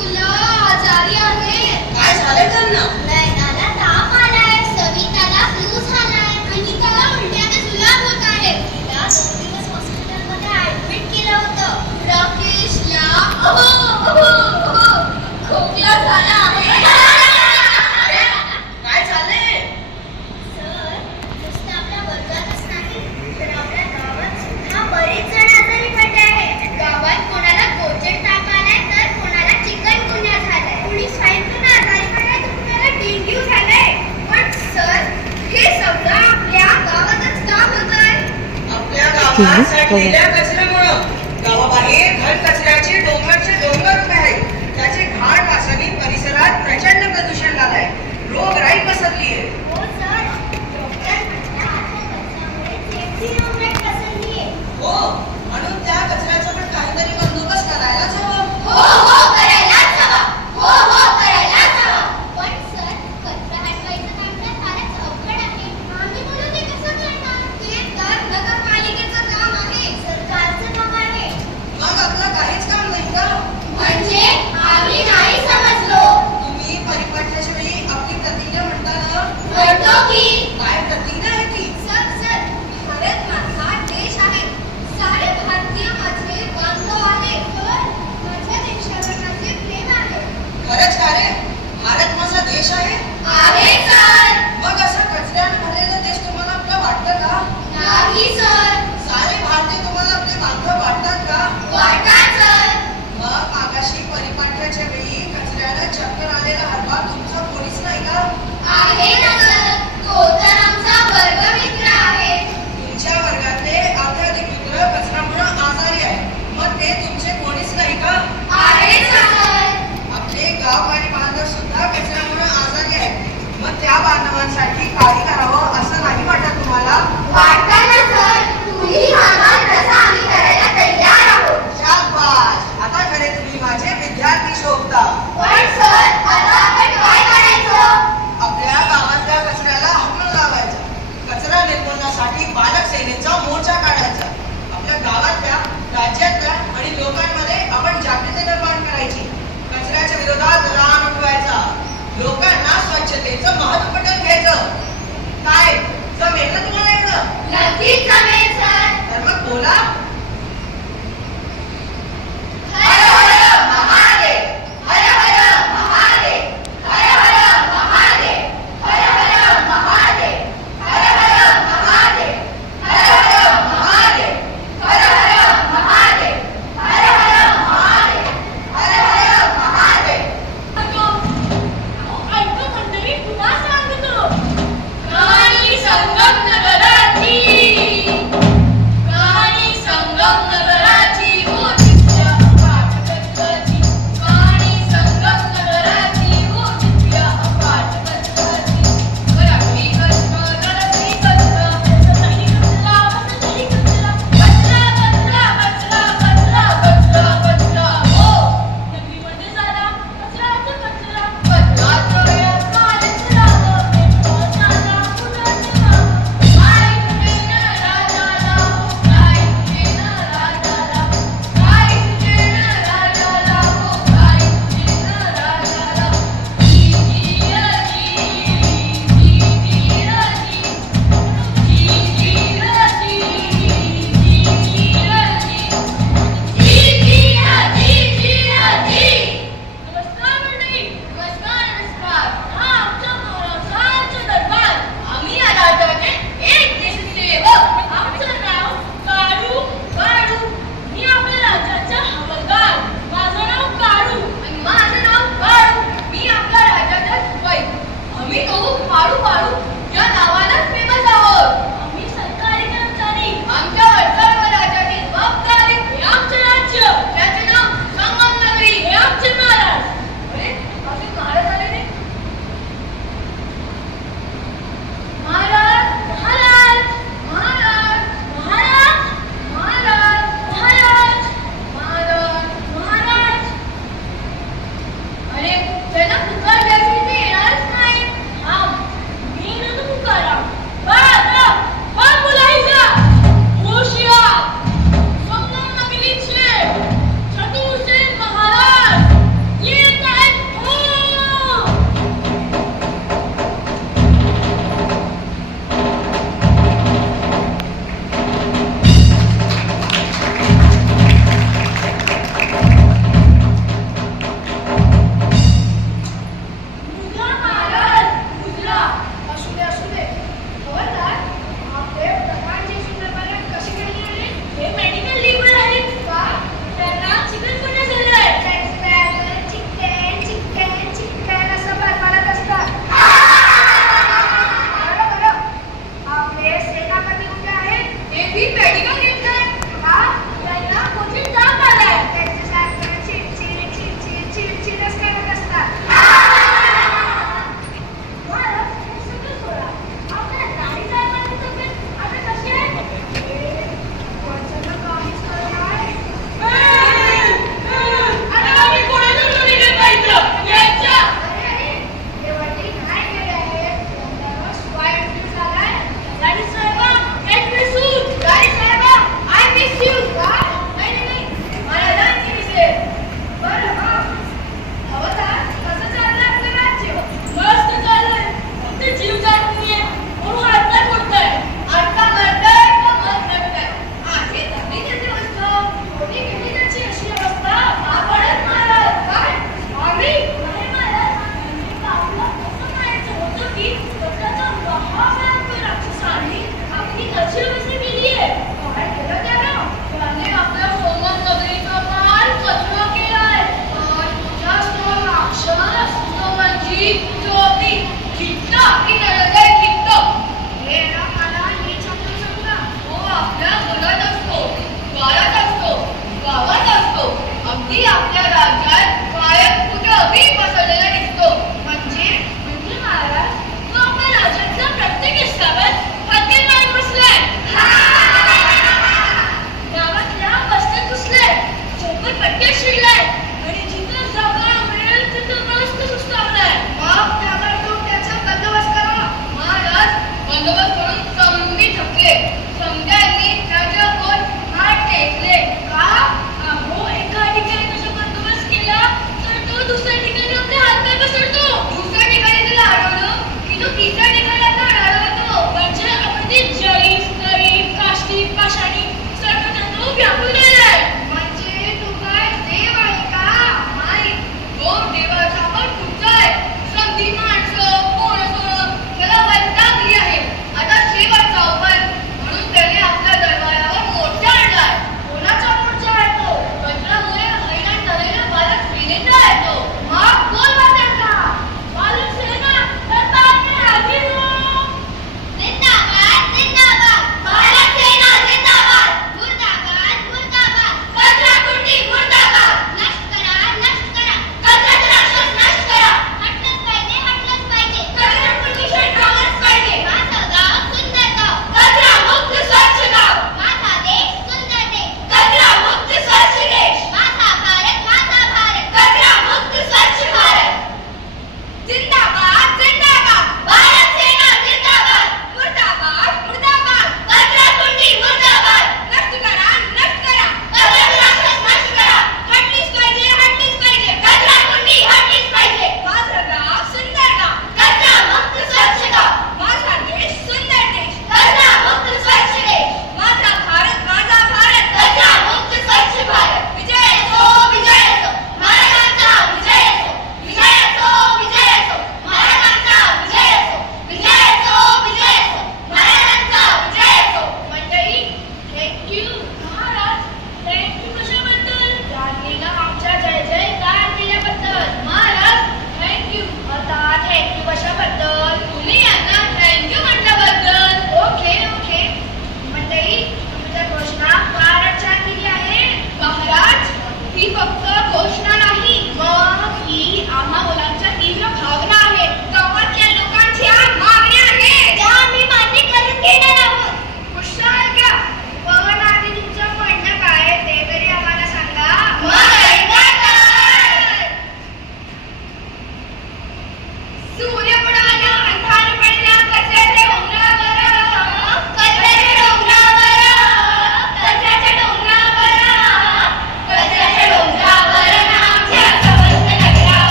मुलं आजारी आहेत. काय झालंय त्यांना? नयनाला ताप आलाय, सविताला फ्लू झालाय, अनिताला उलट्याने जुलाब होत आहे. तिला 2 दिवस हॉस्पिटलमध्ये ऍडमिट केलं होतं. राकेशला खोकला झाला आहे. काय झालंय? सर, नुसतं आपल्या वर्गातच नाही, तर आपल्या गावात सुद्धा बरेच जण आजारी पडले आहेत. गावात कोणाला गोचर ताप आलाय, तर कोणाला चिकनगुन्या झालाय, कुणी स्वाईन फ्लूने आजारी पडलाय, तर कुणाला डेंग्यू झालाय. पण सर, हे सगळं आपल्या गावातच का होतंय? आपल्या गावात साठलेल्या कचऱ्यामुळं. गावाबाहेर घन कचऱ्याचे डोंगरचे डोंगर उभे आहेत. त्याचे घाण वासाने परिसरात प्रचंड प्रदूषण झालंय. रोगराई पसरलीये. हो सर, डॉक्टर म्हणतात कचऱ्यामुळे चेपटी रोगराई पसरलीये. हो, म्हणून त्या कचऱ्याचा पण काहीतरी बंदोबस्त करायलाच हवं. करायलाच हवं. करायलाच हवं. पण सर, कचरा हटवायचं काम तर फारच अवघड आहे. आम्ही म्हणून ते कसं करणार? ते तर नगरपालिकेचं काम आहे, सरकारचं काम आहे. मग आपलं काहीच काम नाही का? म्हणजे आम्ही नाही समजलो. तुम्ही परिपाठाच्या वेळी आपली प्रतिज्ञा म्हणता ना? म्हणतो की काय प्रतिज्ञा आहे ती? सर, भारत माझा देश आहे. सारे भारतीय माझे बांधव आहेत. तर माझ्या देशावर माझे प्रेम आहे. खरंच का रे? भारत माझा देश आहे? आहे सर. मग असं कचऱ्याने भरलेला देश तुम्हाला आपला वाटतं का? नाही सर. सारे भारतीय तुम्हाला आपले बांधव वाटतात का? वाटतात सर. मग मागाशी परिपाठाच्या वेळी कचऱ्याला चक्कर आलेला हरवा तुमचा कोणीच नाही का? आहे ना सर. तो तर आमचा वर्गमित्र आहे. तुमच्या वर्गातले अर्धाधिक मित्र कचऱ्यामुळे आजारी आहे. मग ते तुमचे कोणीच नाही का? आहे सर. आपले गाव आणि बांधव सुद्धा कचऱ्यामुळे आजारी आहेत. मग त्या बांधवांसाठी काही करावं असं नाही वाटत तुम्हाला? वाटतं ना सर. तुम्ही मागाल तसं आम्ही करायला तयार आहोत. शाबास! आता खरे तुम्ही माझे विद्यार्थी शोभता. पण सर, आता आपण काय करायचं? आपल्या गावातल्या कचऱ्याला हाकलून लावायचं. कचरा निर्मूलनासाठी बालक सेनेचा मोर्चा काढायचा. आपल्या गावातल्या, राज्यातल्या आणि लोकांमध्ये आपण जागृती निर्माण करायची. कचऱ्याच्या विरोधात रान उठवायचा. लोकांना स्वच्छतेचं महत्त्व पटवून घ्यायचं. काय जमेल ना तुम्हाला एवढं? नक्कीच जमेल सर. तर मग बोला. हर हर महादेव. हर हर महादेव. हर हर महादेव. हर हर महादेव. हर हर महादेव. हर हर महादेव. हर हर महादेव. हर हर महादेव. हर हर महादेव. ऐकतो मंडळी, पुन्हा सांगतो. कहाणी संगम नगराची. कहाणी संगम नगराची. हो दिव्या अफाट कथाची. कहाणी संगम नगराची. हो दिव्या अफाट कथाची. रडवी कचरा, रडवी कचरा. बसतही कचरा, बसतही कचरा. कचरा, कचरा, कचरा, कचरा, कचरा, कचरा. हो, नगरीमध्ये झाला कचराच कचरा. कचराच वेळात कालच राग. झाला पुनर्जन्म. काय तुझे न राजाला. हो काय तुझे न राजाला. काय तुझे न राजाला. हो काय तुझे न राजाला. जी जी रजी. जी जी रजी. जी जी रजी. जी जी रजी. जी जी रजी. जी रजी. नमस्कार मंडळी. नमस्कार. हा आमचा मोराचा दरबार. आम्ही या राज्याचे एक देशसेवक. आमचं नाव काळू. मी आपल्या राज्याचा हवालदार. माझं नाव काळू आणि माझं नाव काळू. मी आपल्या राज्याचा शिपाई. आम्ही दोघं काळू या नावालाच फेमस आहोत. आम्ही सरकारी कर्मचारी. आमच्या वरचढ राज्याची जबाबदारी हे आमचे राज्य. त्याचे नाव संगमनगरी. हे आमचे महाराज. अरे, असे महाराज आले नाही. महाराज. अरे, त्यांना पुकार द्यायची ते येणारच नाही. थांब, मी नव्हतं पुकारा. बोलायचा. होशियार. संगमनगरीचे छत्रपती महाराज. ये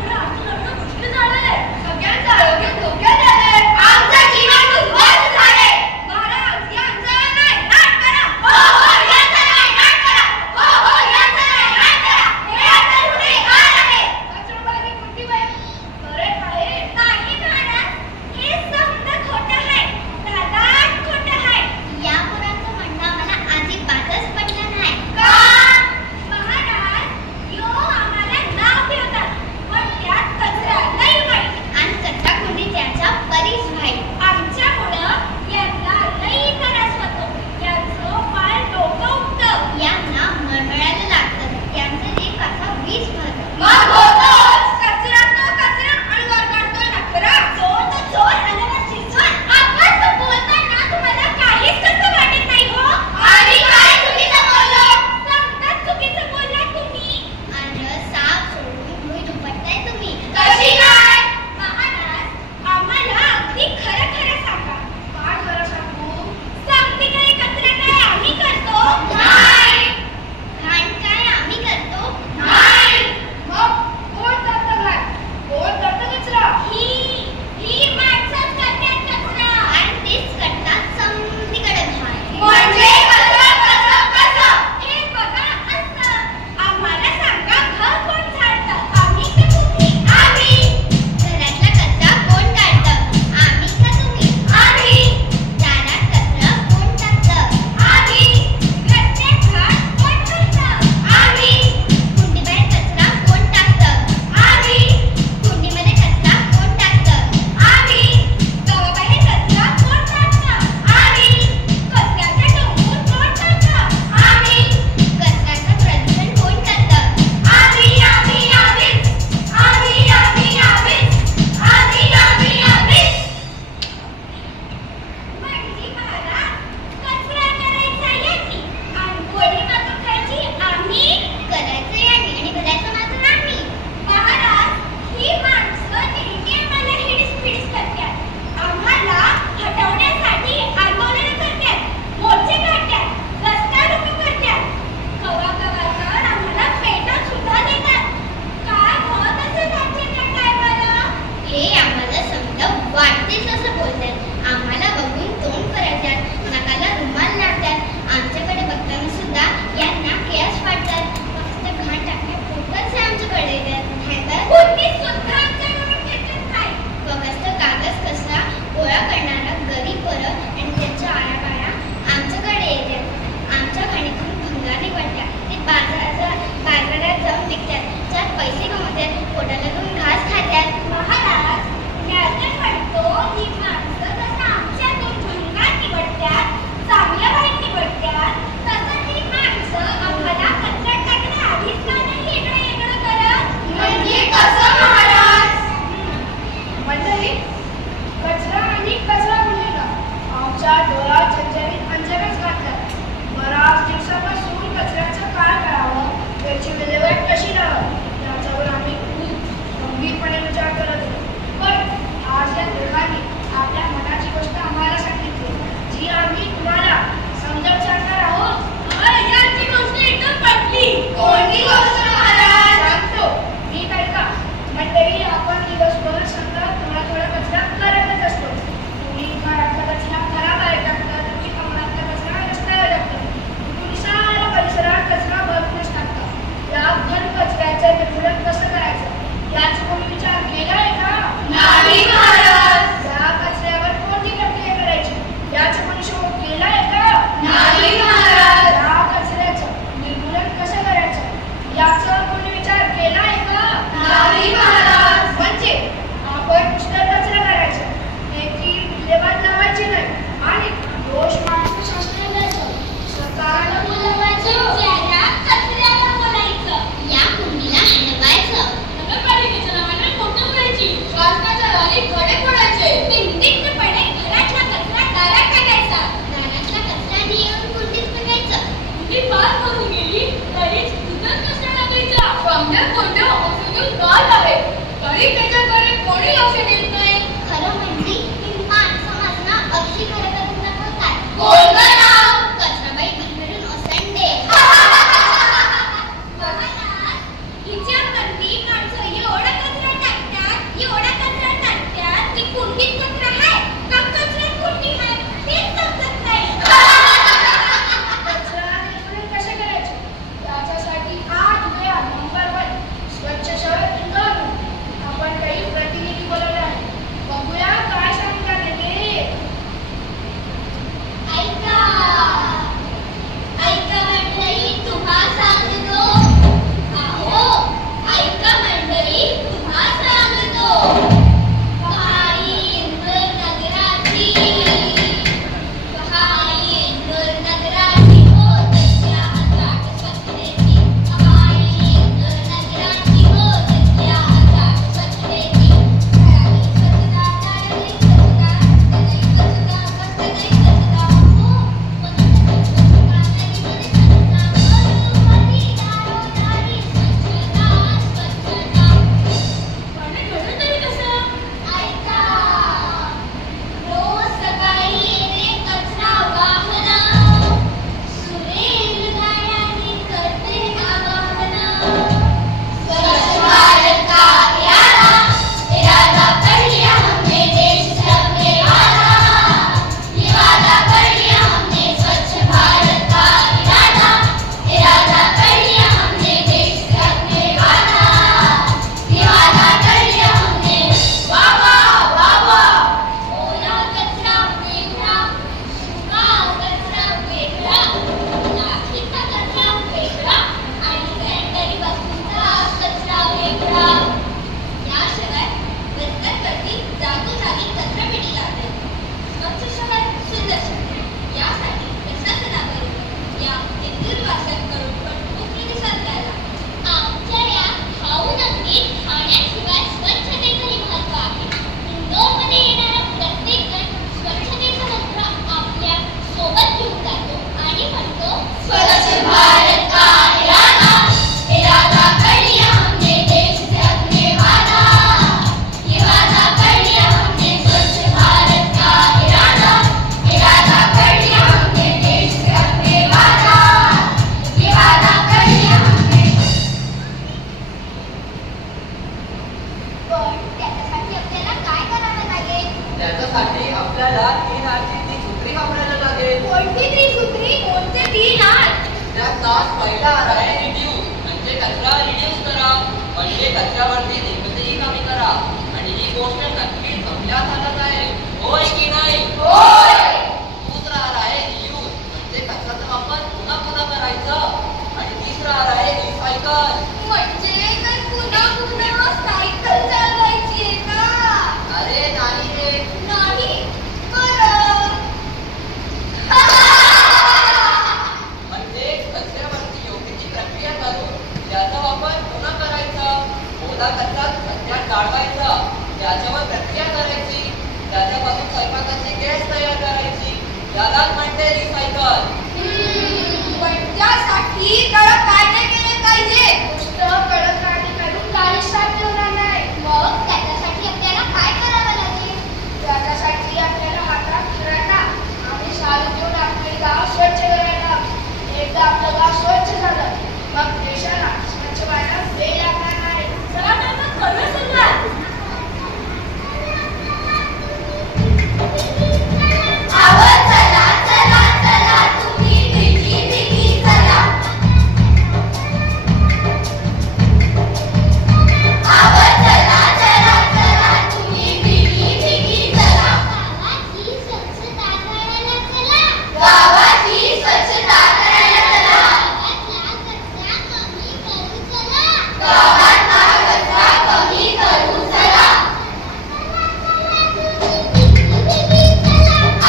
खरं आमचं लग्न मुश्किल झालंय. सगळ्यांचं आरोग्य धोक्यात आलंय. आमचं जीवन उद्ध्वस्त झालंय. महाराज यांचं नायनाट करा. हो हो यांचं नायनाट करा. हो हो यांचं नायनाट करा. हे आता गुन्हेगार आहे. कचराबाजी कुठीबाई बरे आहे. नाही महाराज, हे समजा खोटं आहे. दादाच खोटं आहे. या पोराचं म्हणणं मला अजिबातच पटलं नाही. का? महाराज, यो आम्हाला नाव ठेवतात, पण त्या त्याच्यासाठी आपल्याला 3 आरची ती सूत्री वापरायला लागेल. कोणती त्रिसूत्री? कोणते 3 आर? त्यात पहिला आर आहे रिड्यूस, म्हणजे कचरा रिड्यूस करा, म्हणजे कचऱ्यावरती निर्बंधही कमी करा. आणि ही गोष्ट नक्कीच आपल्या हातात आहे, होय की नाही? होय. दुसरा आर आहे रियूज, म्हणजे कचऱ्याचा वापर पुन्हा पुन्हा करायचं. आणि तिसरा आर आहे रिसायकल. म्हणजे काय पुन्हा पुन्हा सायकल चालवायची आहे का? अरे नाही रे, नाही. बरं. म्हणजे कचऱ्यावरती योग्य ती प्रक्रिया करून त्याचा वापर पुन्हा करायचा. ओला कचरा कचऱ्यात टाळवायचा, त्याच्यावर प्रक्रिया करायची, त्याच्यापासून स्वयंपाकाची गॅस तयार करायची. यालाच म्हणते रिसायकल. पण त्यासाठी कडक कायदे केले पाहिजे. नुसतं कडक कायदे करून काही साध्य होणार नाही. मग त्याच्यासाठी आपल्याला काय करावं लागेल? त्याच्यासाठी आपल्याला हातात फिरायला आणि शाळेत घेऊन आपले गाव स्वच्छ करायला. एकदा आपलं गाव स्वच्छ झालं, मग देशाला स्वच्छ व्हायला वेळ लागणार नाही. चला तर मग करूया सुरुवात. आवड चला चला चला तुम्ही भिगी भिगी चला. आवड चला चला चला तुम्ही भिगी भिगी चला. गावाची स्वच्छता करायला चला. गावातला कचरा कमी करू चला.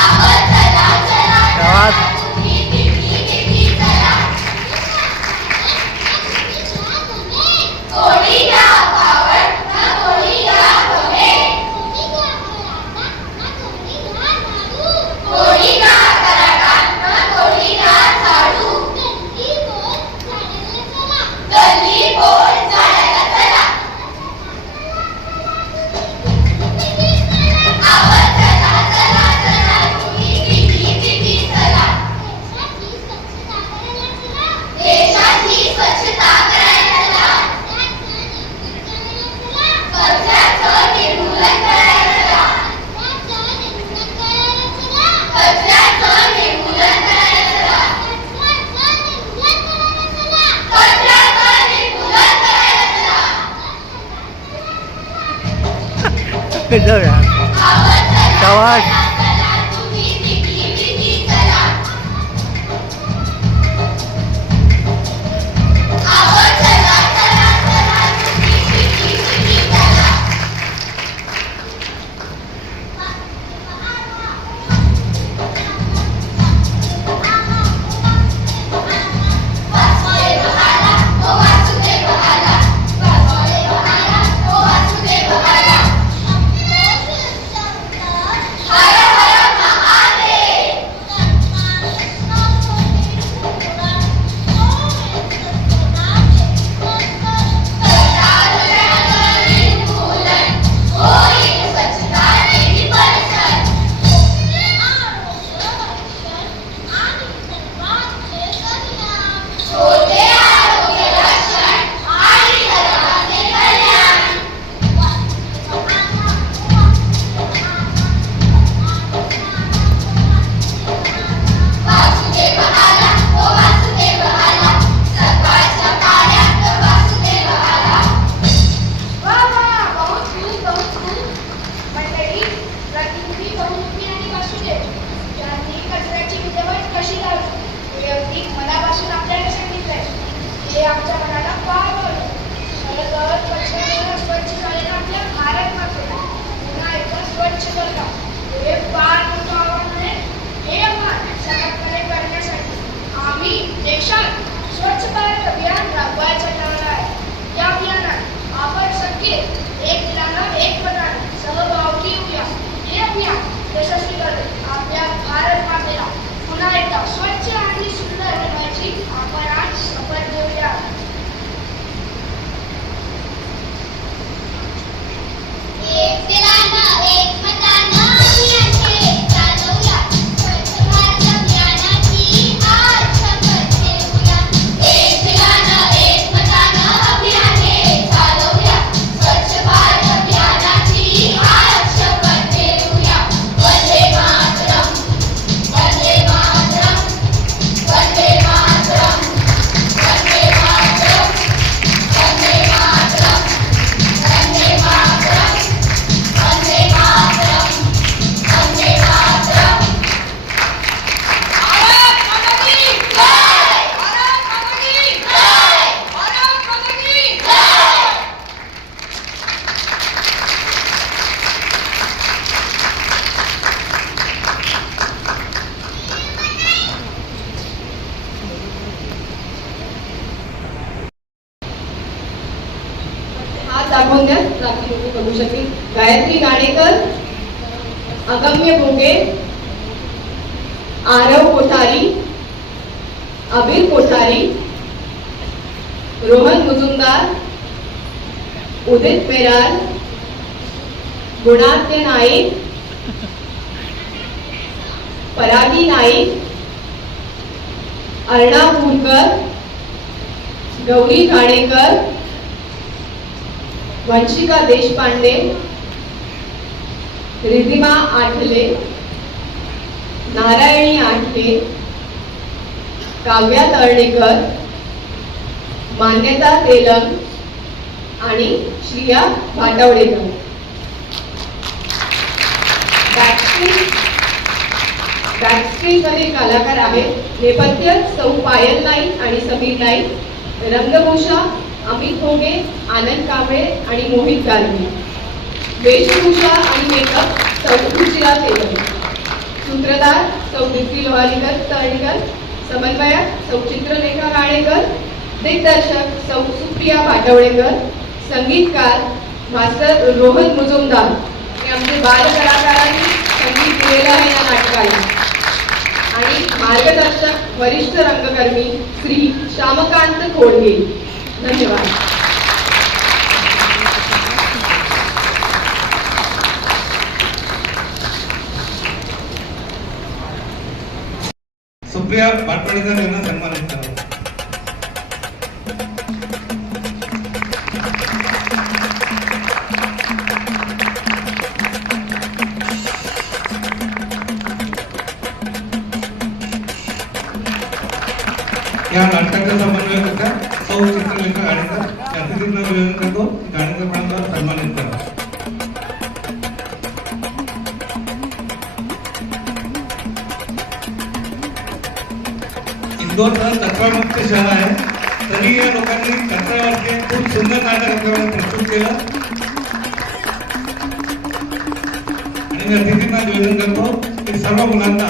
आवड चला चला चला तुम्ही भिगी भिगी चला. कोणी घ्या आवड ना कोणी घ्या गमे. कोणी घ्या कराटा ना कोणी घ्या झाडू. गल्ली बोल झाडायला चला. आवड चला चला चला तुम्ही भिगी भिगी चला. देशाची स्वच्छता करायला चला. कचऱ्याचं निर्मूलन करायला चला. कचऱ्याचं निर्मूलन करायला चला. कचऱ्याचं निर्मूलन करायला चला. जाऊया. आवड चला शाबास. चला चला तुम्ही भिगी भिगी चला. आवड चला चला चला तुम्ही भिगी भिगी चला. वासुदेव आला, ओ वासुदेव आला. वासुदेव आला, ओ वासुदेव आला. हर हर हात दाखवून द्या बाकी लोक बघू शकतील. गायत्री गाणेकर, अगम्य भोगे, आरव कोठारी, अबीर कोठारी, रोहन मुजुमदार, उदित मेरार, गुणात्य नाईक, परागी नाईक, अर्णा पूरकर, गौरी घाणेकर, वंशिका देशपांडे, रिधिमा आठले, नारायणी आठले, काव्या तळणेकर, मान्यता तेलंग आणि श्रिया भाटवडेकर. बॅकस्टेज मध्ये कलाकार आहेत नेपथ्य सौ पायल नाईक आणि समीर नाईक, रंगभूषा अमित भोगे, आनंद कांबळे आणि मोहित गारवी, वेशभूषा आणि मेकअप सौ रुचिरा तेलंग, सूत्रधार सौ दीप्ती लोहारीकर तळणीकर, समन्वयक सौ चित्रलेखा गाणेकर, दिग्दर्शक सौ सुप्रिया भाटवडेकर, संगीतकार मास्टर रोहन मुजुमदार हे आमचे बालकलाकारांनी संगीत दिलेलं आहे या नाटकाला. आणि मार्गदर्शक वरिष्ठ रंगकर्मी श्री श्यामकांत खोडगे. धन्यवाद. सुप्रिया भाटवडेकर यांना सन्मानित करा. या नाटकाचा समन्वय करता सौ चित्रलेखा गाणेकर यांचं निवेदन करतो. गाणेकर मॅडमला सन्मानित करा. इंदोर कचरामुक्त शहर आहे तरी या लोकांनी कचऱ्यावरती खूप सुंदर नाटक आपल्याला प्रस्तुत केलं आणि मी अतिथींना निवेदन करतो की सर्व मुलांना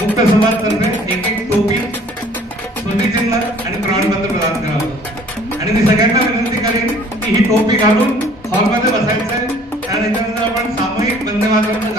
मुक्त समाजतर्फे एक टोपी, स्मृतिचिन्ह आणि प्रमाणपत्र प्रदान करावं. आणि मी सगळ्यांना विनंती करेन की ही टोपी घालून हॉलमध्ये बसायचं आहे, कारण याच्यानंतर आपण सामूहिक वंदे मातरम